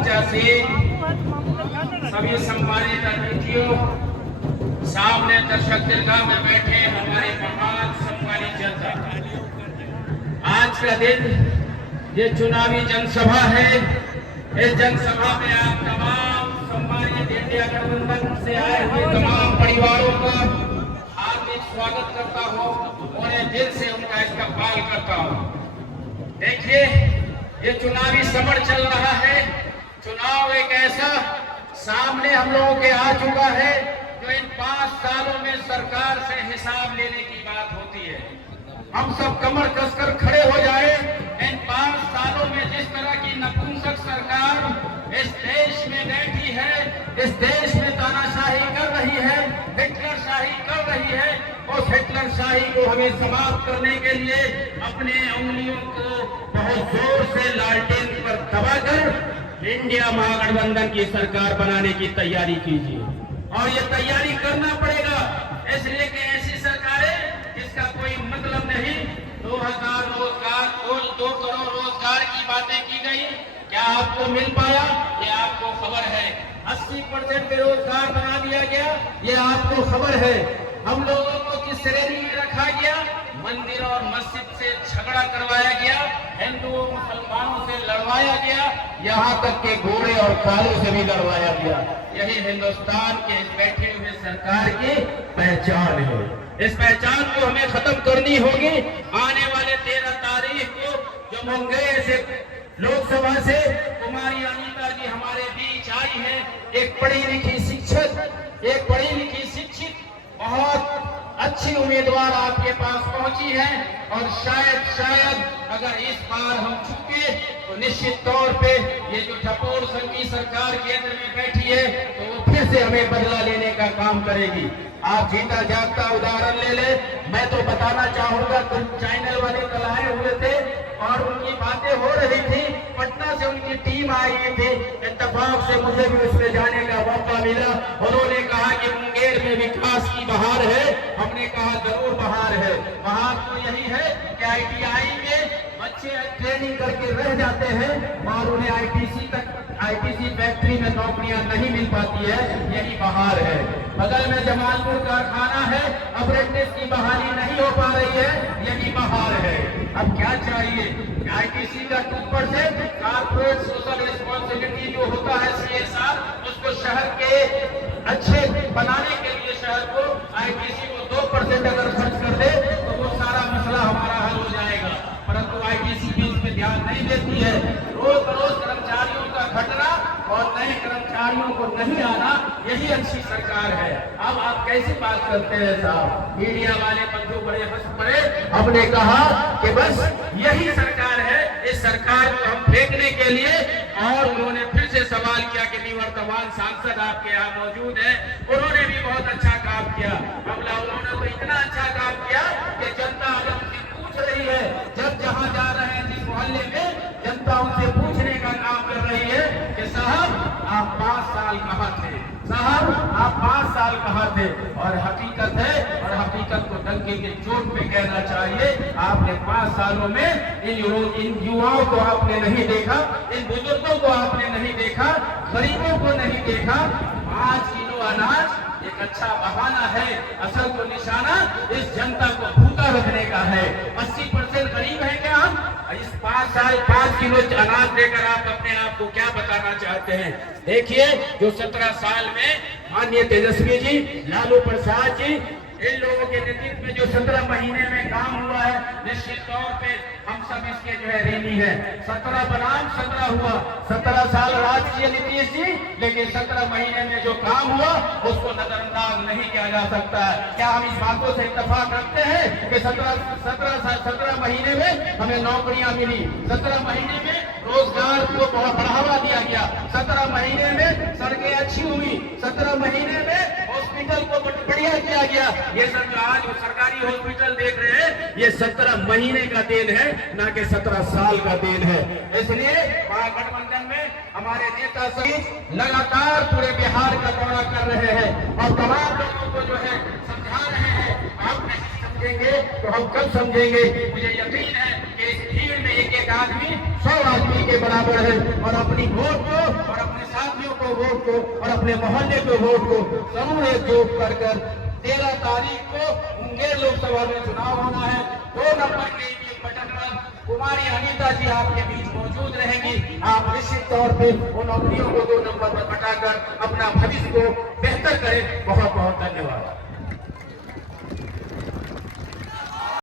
मंचा से सभी सम्मानित अतिथियों, सामने दर्शक दीर्घा में बैठे हमारे महान सम्मानित जनता, आज का दिन ये चुनावी जनसभा है। इस जनसभा में आप तमाम सम्मानित इंडिया गठबंधन से आए हुए तमाम परिवारों का हार्दिक स्वागत करता हूँ और दिल से उनका इस्तकबाल करता हूँ। देखिए, ये चुनावी समर चल रहा है। चुनाव एक ऐसा सामने हम लोगों के आ चुका है जो इन 5 सालों में सरकार से हिसाब लेने की बात होती है। हम सब कमर कसकर खड़े हो जाए। इन 5 सालों में जिस तरह की नपुंसक सरकार इस देश में बैठी है, इस देश में तानाशाही कर रही है, हिटलरशाही कर रही है, उस हिटलरशाही को हमें समाप्त करने के लिए अपने उंगलियों को बहुत जोर से लालटेन पर दबाकर इंडिया महागठबंधन की सरकार बनाने की तैयारी कीजिए। और ये तैयारी करना पड़ेगा, इसलिए कि ऐसी सरकारें जिसका कोई मतलब नहीं। 2000 रोजगार, 2 करोड़ रोजगार की बातें की गई, क्या आपको मिल पाया? ये आपको खबर है। 80% बेरोजगार बना दिया गया, ये आपको खबर है। हम लोगों को किस श्रेणी में रखा गया? मंदिर और मस्जिद से झगड़ा करवाया गया, हिंदुओं मुसलमानों से लड़वाया गया, यहाँ तक के गोरे और कालों से भी लड़वाया गया। यही हिंदुस्तान के इस बैठे हुए सरकार की पहचान है। इस पहचान को हमें खत्म करनी होगी। आने वाले 13 तारीख को जो मुंगेर से लोकसभा से कुमारी अनीता जी हमारे बीच आई है, एक पढ़ी लिखी शिक्षक, एक पढ़ी लिखी शिक्षित, बहुत अच्छी उम्मीदवार आपके पास पहुंची है। और शायद अगर इस बार हम चुके तो निश्चित तौर पे ये जो ठपोर संघ की सरकार केंद्र में बैठी है तो वो फिर से हमें बदला लेने का काम करेगी। आप जीता जागता उदाहरण ले ले। मैं तो बताना चाहूंगा, कुछ चैनल वाले कल आए हुए थे और उनकी बातें हो रही थी। पटना से उनकी टीम आई थी, इत्तेफाक से मुझे भी उसमें जाने का मौका मिला। उन्होंने कहा कि मुंगेर में विकास की बहार है। हमने कहा जरूर बहार है। बहार तो यही है कि ITI में बच्चे ट्रेनिंग करके रह जाते हैं और उन्हें ITC फैक्ट्री में नौकरियां नहीं मिल पाती है, यही बहार है। बगल में जमालपुर कारखाना है, अप्रेंटिस की बहाली नहीं हो पा रही है, यही बहार है। अब क्या चाहिए? ITC का 2% कॉर्पोरेट सोशल रिस्पॉन्सिबिलिटी जो होता है CSR, उसको शहर के अच्छे बनाने के लिए शहर को ITC को 2% अगर खर्च कर दे तो वो सारा मसला हमारा हल हो जाएगा। परंतु ITC भी इस पे ध्यान नहीं देती है। रोज कर्मचारियों का घटना और नए कर्मचारियों को नहीं आना, यही अच्छी सरकार है। अब आप कैसी बात करते हैं साहब? मीडिया वाले बंधु बड़े हंस पड़े। हमने कहा कि बस यही सरकार है, इस सरकार को हम फेंकने के लिए। और उन्होंने फिर से सवाल किया कि निवर्तमान सांसद आपके यहाँ मौजूद है, उन्होंने भी बहुत अच्छा काम किया। हमला उन्होंने तो इतना अच्छा काम किया कि जनता अब उनसे पूछ रही है, जब जहाँ जा रहे हैं जिस मोहल्ले में, जनता उनसे पूछने का काम कर रही है कि साहब आप 5 साल कहाँ थे? साहब आप 5 साल कहाँ थे? और हकीकत है, और हकीकत को डंके के चोट पे कहना चाहिए, आपने 5 सालों में इन युवाओं को आपने नहीं देखा, इन बुजुर्गों को आपने नहीं देखा, गरीबों को नहीं देखा। 5 किलो अनाज एक अच्छा बहाना है, असल तो निशाना इस जनता को भूखा रखने का है। 80% गरीब है क्या हम? इस 5 साल 5 किलो अनाज देकर आप अपने आप को क्या बताना चाहते हैं? देखिए, जो 17 साल में माननीय तेजस्वी जी, लालू प्रसाद जी, इन लोगों के नेतृत्व में जो 17 महीने में काम हुआ है, निश्चित तौर पे हम सब इसके जो है ऋणी है। 17 बनाम 17 हुआ। 17 साल राज किए नीतीश जी, लेकिन 17 महीने में जो काम हुआ उसको नजरअंदाज नहीं किया जा सकता है। क्या हम इस बातों से इत्तेफाक रखते हैं कि 17 महीने में हमें नौकरियां मिली, 17 महीने में रोजगार को बढ़ावा दिया गया, 17 महीने में सड़कें अच्छी हुई, 17 महीने में हॉस्पिटल को बढ़िया किया गया। ये सब जो आज वो सरकारी हॉस्पिटल देख रहे हैं, ये 17 महीने का देन है, ना कि 17 साल का देन है। इसलिए महागठबंधन में हमारे नेता सहित लगातार पूरे बिहार का दौरा कर रहे हैं और तमाम लोगों को जो है समझा रहे हैं, आप नहीं समझेंगे तो हम कब समझेंगे। मुझे यकीन है कि इस भीड़ में एक एक आदमी 100 आदमी के बराबर है और अपनी वोट को और अपने साथियों को वोट को और अपने मोहल्ले के वोट को जरूर एकजुट कर 13 तारीख को मुंगेर लोकसभा में चुनाव होना है। 2 नंबर के बटन पर कुमारी अनीता जी आपके बीच मौजूद रहेंगी। आप निश्चित तौर पे उन अवधियों को 2 नंबर पर बटाकर अपना भविष्य को बेहतर करें। बहुत बहुत धन्यवाद।